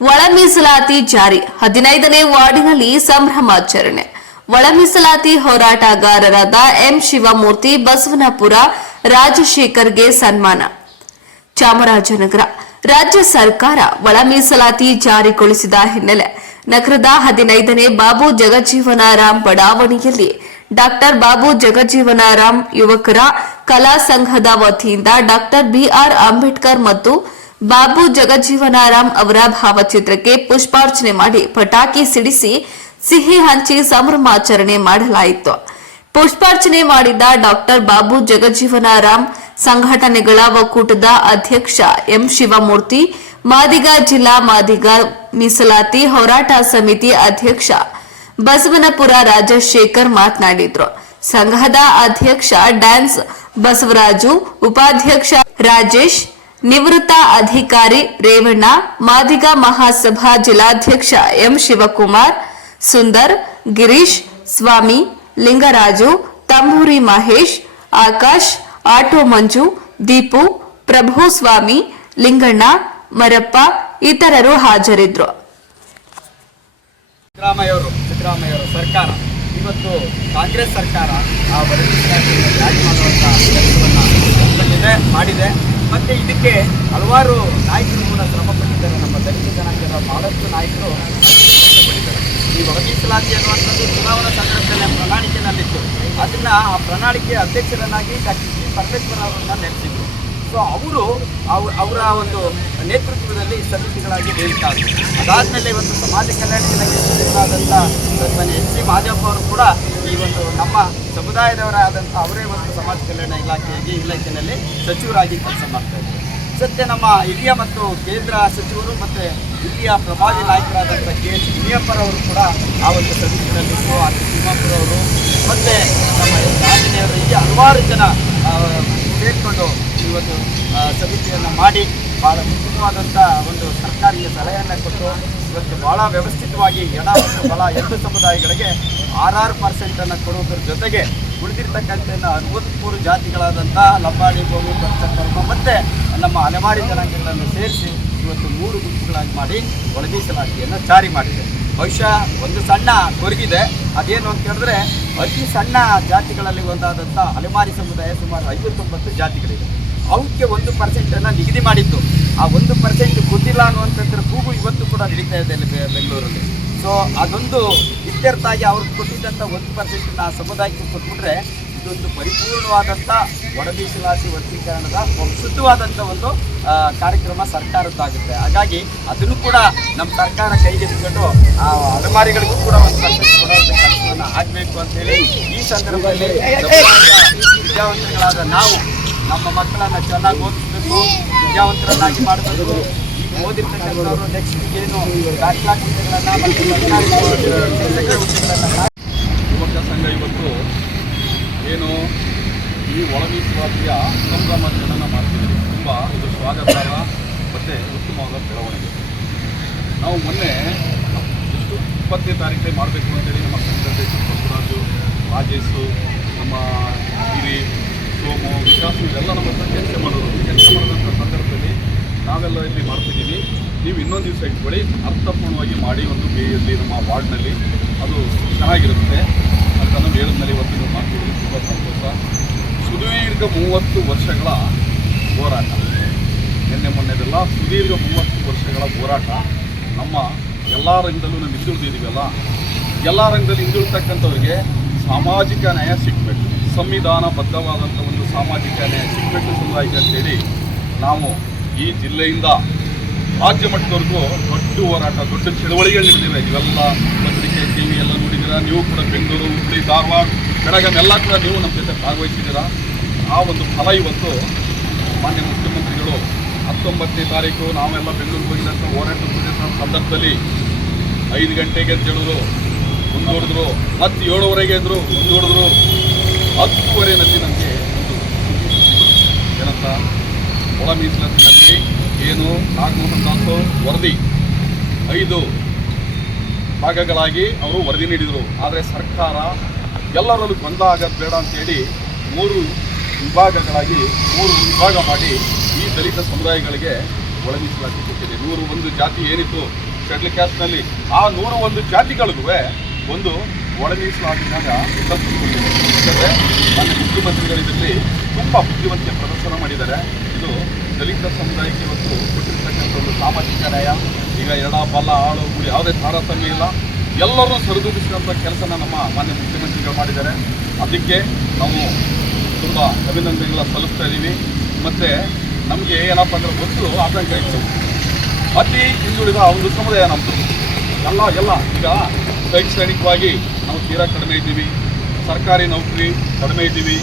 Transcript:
ಒಳ ಮೀಸಲಾತಿ ಜಾರಿ. ಹದಿನೈದನೇ ವಾರ್ಡಿನಲ್ಲಿ ಸಂಭ್ರಮಾಚರಣೆ ಒಳ ಮೀಸಲಾತಿ ಹೋರಾಟಗಾರರಾದ ಎಂ ಶಿವಮೂರ್ತಿ, ಬಸವನಪುರ ರಾಜಶೇಖರ್ಗೆ ಸನ್ಮಾನ. ಚಾಮರಾಜನಗರ ರಾಜ್ಯ ಸರ್ಕಾರ ಒಳ ಮೀಸಲಾತಿ ಜಾರಿಗೊಳಿಸಿದ ಹಿನ್ನೆಲೆ ನಗರದ ಹದಿನೈದನೇ ಬಾಬು ಜಗಜೀವನರಾಮ್ ಬಡಾವಣೆಯಲ್ಲಿ ಡಾಕ್ಟರ್ ಬಾಬು ಜಗಜೀವನರಾಮ್ ಯುವಕರ ಕಲಾ ಸಂಘದ ವತಿಯಿಂದ ಡಾಕ್ಟರ್ ಬಿಆರ್ ಅಂಬೇಡ್ಕರ್ ಮತ್ತು ಬಾಬು ಜಗಜ್ಜೀವನಾರಾಮ್ ಅವರ ಭಾವಚಿತ್ರಕ್ಕೆ ಪುಷ್ಪಾರ್ಚನೆ ಮಾಡಿ ಪಟಾಕಿ ಸಿಡಿಸಿ ಸಿಹಿ ಹಂಚಿ ಸಂಭ್ರಮಾಚರಣೆ ಮಾಡಲಾಯಿತು. ಪುಷ್ಪಾರ್ಚನೆ ಮಾಡಿದ ಡಾಕ್ಟರ್ ಬಾಬು ಜಗಜ್ಜೀವನಾರಾಮ್, ಸಂಘಟನೆಗಳ ಒಕ್ಕೂಟದ ಅಧ್ಯಕ್ಷ ಎಂ ಶಿವಮೂರ್ತಿ, ಮಾದಿಗ ಜಿಲ್ಲಾ ಮಾದಿಗ ಮೀಸಲಾತಿ ಹೋರಾಟ ಸಮಿತಿ ಅಧ್ಯಕ್ಷ ಬಸವನಪುರ ರಾಜಶೇಖರ್ ಮಾತನಾಡಿದ್ರು. ಸಂಘದ ಅಧ್ಯಕ್ಷ ಡ್ಯಾನ್ಸ್ ಬಸವರಾಜು, ಉಪಾಧ್ಯಕ್ಷ ರಾಜೇಶ್ ನಿವೃತ್ತ ಅಧಿಕಾರಿ ರೇವಣ್ಣ, ಮಾದಿಗ ಮಹಾಸಭಾ ಜಿಲ್ಲಾಧ್ಯಕ್ಷ ಎಂ ಶಿವಕುಮಾರ್, ಸುಂದರ್, ಗಿರೀಶ್, ಸ್ವಾಮಿ, ಲಿಂಗರಾಜು ತಂಬೂರಿ ಮಹೇಶ್, ಆಕಾಶ್, ಆಟೋ ಮಂಜು, ದೀಪು, ಪ್ರಭು ಸ್ವಾಮಿ, ಲಿಂಗಣ್ಣ, ಮರಪ್ಪ ಇತರರು ಸಿದ್ದರಾಮಯ್ಯವರು ಸರ್ಕಾರ. ಇವತ್ತು ಕಾಂಗ್ರೆಸ್ ಸರ್ಕಾರ ಮಾಡಿದೆ. ಮತ್ತು ಇದಕ್ಕೆ ಹಲವಾರು ನಾಯಕರು ಕೂಡ ಶ್ರಮ ಪಟ್ಟಿದ್ದಾರೆ. ನಮ್ಮ ದಲಿತ ಜನಾಂಗದ ಬಹಳಷ್ಟು ನಾಯಕರು ಕಷ್ಟಪಟ್ಟಿದ್ದಾರೆ ಈ ಒಳ ಮೀಸಲಾತಿ ಅನ್ನುವಂಥದ್ದು ಚುನಾವಣಾ ಸಂದರ್ಭದಲ್ಲಿ ಪ್ರಣಾಳಿಕೆಯಲ್ಲಿತ್ತು. ಅದನ್ನು ಆ ಪ್ರಣಾಳಿಕೆ ಅಧ್ಯಕ್ಷರನ್ನಾಗಿ ಡಾಕ್ಟರ್ ಜಿ ಪರಮೇಶ್ವರ ಅವರನ್ನ ನೆಲೆಸಿದ್ರು ಸೊ ಅವರು ಅವರ ಒಂದು ನೇತೃತ್ವದಲ್ಲಿ ಸಮಿತಿಗಳಾಗಿ ನೇಮಿತಾರೆ ಅದಾದಮೇಲೆ ಇವತ್ತು ಸಮಾಜ ಕಲ್ಯಾಣ ಇಲಾಖೆ ಸಚಿವರಾದಂಥ ಎಚ್ ಸಿ ಮಾದೇವಪ್ಪ ಅವರು ಕೂಡ ಈ ಒಂದು ನಮ್ಮ ಸಮುದಾಯದವರಾದಂಥ ಅವರೇ ಒಂದು ಸಮಾಜ ಕಲ್ಯಾಣ ಇಲಾಖೆಯಾಗಿ ಇಲಾಖೆಯಲ್ಲಿ ಸಚಿವರಾಗಿ ಕೆಲಸ ಮಾಡ್ತಾ ಸದ್ಯ ನಮ್ಮ ಹಿರಿಯ ಮತ್ತು ಕೇಂದ್ರ ಸಚಿವರು ಮತ್ತು ಹಿರಿಯ ಪ್ರಭಾವಿ ನಾಯಕರಾದಂಥ ಕೆ ಎಸ್ ಮುನಿಯಪ್ಪರವರು ಕೂಡ ಆ ಒಂದು ಸಮಿತಿಯಲ್ಲಿದ್ದು ಆರ್ ಟಿ ತಿಮ್ಮಾಪುರ ಅವರು ಮತ್ತು ನಮ್ಮ ಎಸ್ ಆಂಜನೇಯವರು ಹೀಗೆ ಹಲವಾರು ಜನ ಸೇರಿಕೊಂಡು ಇವತ್ತು ಒಂದು ಸಮಿತಿಯನ್ನು ಮಾಡಿ ಭಾಳ ಮುಖ್ಯವಾದಂಥ ಒಂದು ಸರ್ಕಾರಿಗೆ ಸಲಹೆಯನ್ನು ಕೊಟ್ಟು ಇವತ್ತು ಭಾಳ ವ್ಯವಸ್ಥಿತವಾಗಿ ಎಡ ಮತ್ತು ಬಲ ಎರಡು ಸಮುದಾಯಗಳಿಗೆ ಆರ್ ಆರು ಪರ್ಸೆಂಟನ್ನು ಕೊಡುವುದರ ಜೊತೆಗೆ ಉಳಿದಿರ್ತಕ್ಕಂಥ ಅರವತ್ತ್ಮೂರು ಜಾತಿಗಳಾದಂಥ ಲಂಬಾಣಿ, ಗೋವಿ ಪಂಚಕರ್ಮ ಮತ್ತು ನಮ್ಮ ಅಲೆಮಾರಿ ಜನಾಂಗಗಳನ್ನು ಸೇರಿಸಿ ಇವತ್ತು ಮೂರು ಗುಂಪುಗಳಾಗಿ ಮಾಡಿ ಒಳ ಮೀಸಲಾತಿಯನ್ನು ಜಾರಿ ಮಾಡಿದೆ. ಬಹುಶಃ ಒಂದು ಸಣ್ಣ ಕೊರಗಿದೆ. ಅದೇನು ಅಂತ ಹೇಳಿದ್ರೆ ಅತಿ ಸಣ್ಣ ಜಾತಿಗಳಲ್ಲಿ ಒಂದಾದಂಥ ಅಲೆಮಾರಿ ಸಮುದಾಯ ಸುಮಾರು ಐವತ್ತೊಂಬತ್ತು ಜಾತಿಗಳಿವೆ ಅವಕ್ಕೆ ಒಂದು ಪರ್ಸೆಂಟನ್ನು ನಿಗದಿ ಮಾಡಿದ್ದು. ಆ ಒಂದು ಪರ್ಸೆಂಟ್ ಗೊತ್ತಿಲ್ಲ ಅನ್ನುವಂಥದ್ರ ಕೂಗು ಇವತ್ತು ಕೂಡ ನಡೀತಾ ಇದೆ ಇಲ್ಲಿ ಬೆ- ಬೆಂಗಳೂರಲ್ಲಿ. ಸೊ ಅದೊಂದು ಇತ್ಯರ್ಥ ಆಗಿ ಅವ್ರಿಗೆ ಕೊಟ್ಟಿದ್ದಂಥ ಒಂದು ಪರ್ಸೆಂಟನ್ನು ಆ ಸಮುದಾಯಕ್ಕೆ ಕೊಟ್ಬಿಟ್ರೆ ಇದೊಂದು ಪರಿಪೂರ್ಣವಾದಂಥ ಒಡಮೀಸಲಾತಿ ವರ್ಗೀಕರಣದ ಒಂದು ಶುದ್ಧವಾದಂಥ ಒಂದು ಕಾರ್ಯಕ್ರಮ ಸರ್ಕಾರದ್ದಾಗುತ್ತೆ. ಹಾಗಾಗಿ ಅದನ್ನು ಕೂಡ ನಮ್ಮ ಸರ್ಕಾರ ಕೈಗೆತ್ತಿಕೊಂಡು ಆ ಅಲೆಮಾರಿಗಳಿಗೂ ಕೂಡ ಒಂದು ಪರ್ಸೆಂಟ್ ಕೊಡುವಂಥ ಆಗಬೇಕು ಅಂತೇಳಿ ಈ ಸಂದರ್ಭದಲ್ಲಿ ವಿದ್ಯಾವಂತಗಳಾದ ನಾವು ನಮ್ಮ ಮಕ್ಕಳನ್ನ ಚೆನ್ನಾಗಿ ಓದಿಸ್ಬೇಕು, ವಿದ್ಯಾವಂತರನ್ನಾಗಿ ಮಾಡಬೇಕು. ಓದಿರ್ತಕ್ಕಂಥವ್ರು ನೆಕ್ಸ್ಟ್ ಏನು ಯುವಕ ಸಂಘ ಇವತ್ತು ಏನು ಈ ಒಳ ಮೀಸಲಾತಿಯ ಸಂಭ್ರಮಾಚರಣೆಯನ್ನು ಮಾಡ್ತಿದ್ದೀವಿ ತುಂಬ ಇದು ಸ್ವಾಗತಾರ್ಹ ಮತ್ತು ಉತ್ತಮವಾದ ಬೆಳವಣಿಗೆ. ನಾವು ಮೊನ್ನೆ ಎಷ್ಟು ಇಪ್ಪತ್ತನೇ ತಾರೀಕೇ ಮಾಡಬೇಕು ಅಂತೇಳಿ ನಮ್ಮ ಸಂಘದ ಬಸವರಾಜು, ರಾಜೇಶು, ನಮ್ಮ ಹಿರಿ ಸೋಮು ವಿಕಾಸು ಇವೆಲ್ಲ ನಮ್ಮ ಹತ್ರ ಕೆಲಸ ಮಾಡೋದು ಕೆಲಸ ಮಾಡೋದಂಥ ಸಂದರ್ಭದಲ್ಲಿ ನಾವೆಲ್ಲ ಇಲ್ಲಿ ಮಾಡ್ತಿದ್ದೀವಿ. ನೀವು ಇನ್ನೊಂದು ದಿವಸ ಇಟ್ಕೊಳ್ಳಿ. ಅರ್ಥಪೂರ್ಣವಾಗಿ ಮಾಡಿ ಒಂದು ಬೇಯಲ್ಲಿ ನಮ್ಮ ವಾರ್ಡ್ನಲ್ಲಿ ಅದು ಚೆನ್ನಾಗಿರುತ್ತೆ. ಅಂತ ನಾವು ಹೇಳಿದ್ಮೇಲೆ ಇವತ್ತು ನೀವು ಮಾಡ್ತಿದ್ದೀವಿ ತುಂಬ ಸಂತೋಷ. ಸುದೀರ್ಘ ಮೂವತ್ತು ವರ್ಷಗಳ ಹೋರಾಟ. ನಿನ್ನೆ ಮೊನ್ನೆದೆಲ್ಲ ಸುದೀರ್ಘ ಮೂವತ್ತು ವರ್ಷಗಳ ಹೋರಾಟ. ನಮ್ಮ ಎಲ್ಲ ರಂಗದಲ್ಲೂ ನಾವು ಹಿಂದುಳಿದಿದ್ದೀವಲ್ಲ. ಎಲ್ಲ ರಂಗದಲ್ಲಿ ಹಿಂದುಳಿತಕ್ಕಂಥವ್ರಿಗೆ ಸಾಮಾಜಿಕ ನ್ಯಾಯ ಸಿಗಬೇಕು. ಸಂವಿಧಾನಬದ್ಧವಾದಂಥ ಸಾಮಾಜಿಕ ನ್ಯಾಯ ಸಿಗಬೇಕು ಸಮುದಾಯಕ್ಕೆ ಅಂತೇಳಿ ನಾವು ಈ ಜಿಲ್ಲೆಯಿಂದ ರಾಜ್ಯ ಮಟ್ಟದವರೆಗೂ ದೊಡ್ಡ ಹೋರಾಟ, ದೊಡ್ಡ ಚಳವಳಿಗೆ ನಡೆದಿವೆ. ಇವೆಲ್ಲ ಪತ್ರಿಕೆ ಟಿ ವಿ ಎಲ್ಲ ನೋಡಿದ್ದೀರಾ? ನೀವು ಕೂಡ ಬೆಂಗಳೂರು ಹುಬ್ಬಳ್ಳಿ ಧಾರವಾಡ ಬೆಳಗಾವಿ ಎಲ್ಲ ಕೂಡ ನೀವು ನಮ್ಮ ಜೊತೆ ಭಾಗವಹಿಸಿದ್ದೀರಾ? ಆ ಒಂದು ಫಲ ಇವತ್ತು ಮಾನ್ಯ ಮುಖ್ಯಮಂತ್ರಿಗಳು ಹತ್ತೊಂಬತ್ತನೇ ತಾರೀಕು ನಾವೆಲ್ಲ ಬೆಂಗಳೂರಿಗೆ ಹೋಗಿದಂಥ ಹೋರಾಟ ಸಂದರ್ಭದಲ್ಲಿ ಐದು ಗಂಟೆಗೆ ಎದ್ದೇಳಿದ್ರು ಮುಂದೂಡಿದ್ರು ಮತ್ತು ಏಳುವರೆಗೆ ಎದ್ರು ಮುಂದೂಡಿದ್ರು ಹತ್ತುವರೆಯಲ್ಲಿ ನಮಗೆ ಏನಂತ ಒಳ ಮೀಸಲಾತಿನಲ್ಲಿ ಏನು ನಾಗಮೋಹನ್ ದಾಸ್ ವರದಿ, ಐದು ಭಾಗಗಳಾಗಿ ಅವರು ವರದಿ ನೀಡಿದರು. ಆದರೆ ಸರ್ಕಾರ ಎಲ್ಲರಲ್ಲೂ ಗೊಂದಲ ಆಗೋದು ಬೇಡ ಅಂತೇಳಿ ಮೂರು ವಿಭಾಗಗಳಾಗಿ ಮೂರು ವಿಭಾಗ ಮಾಡಿ ಈ ದಲಿತ ಸಮುದಾಯಗಳಿಗೆ ಒಳ ಮೀಸಲಾತಿ ಕೊಟ್ಟಿದೆ. ನೂರು ಒಂದು ಜಾತಿ ಏನಿತ್ತು? ಶೆಡ್ಲ್ ಕ್ಯಾಸ್ಟ್ನಲ್ಲಿ ಆ ನೂರ ಒಂದು ಜಾತಿಗಳಿಗೂ ಒಂದು ಒಳ ಮೀಸಲಾತಿನಾಗ ಮಾನ್ಯ ಮುಖ್ಯಮಂತ್ರಿಗಳಿದ್ದಲ್ಲಿ ತುಂಬ ಬುದ್ಧಿವಂತಿಕೆ ಪ್ರದರ್ಶನ ಮಾಡಿದ್ದಾರೆ. ಇದು ದಲಿತ ಸಮುದಾಯಕ್ಕೆ ಇವತ್ತು ಕೊಟ್ಟಿರ್ತಕ್ಕಂಥ ಒಂದು ಸಾಮಾಜಿಕ ನ್ಯಾಯ. ಈಗ ಎಡ, ಬಲ, ಆಳು ಗುಡಿ ಯಾವುದೇ ತಾರತಮ್ಯ ಇಲ್ಲ. ಎಲ್ಲರೂ ಸರಿದೂಗಿಸಿದಂಥ ಕೆಲಸನ ನಮ್ಮ ಮಾನ್ಯ ಮುಖ್ಯಮಂತ್ರಿಗಳು ಮಾಡಿದ್ದಾರೆ. ಅದಕ್ಕೆ ನಾವು ತುಂಬ ಅಭಿನಂದನೆಗಳ ಸಲ್ಲಿಸ್ತಾ ಇದ್ದೀವಿ ಮತ್ತು ನಮಗೆ ಏನಪ್ಪ ಅಂದರೆ ಒಂದು ಆತಂಕ ಇತ್ತು. ಅತಿ ಹಿಂದುಳಿದ ಒಂದು ಸಮುದಾಯ ನಮ್ಮದು ಎಲ್ಲ ಎಲ್ಲ. ಈಗ ಶೈಕ್ಷಣಿಕವಾಗಿ ನಾವು ತೀರಾ ಕಡಿಮೆ ಇದ್ದೀವಿ. ಸರ್ಕಾರಿ ನೌಕರಿ ಕಡಿಮೆ ಇದ್ದೀವಿ.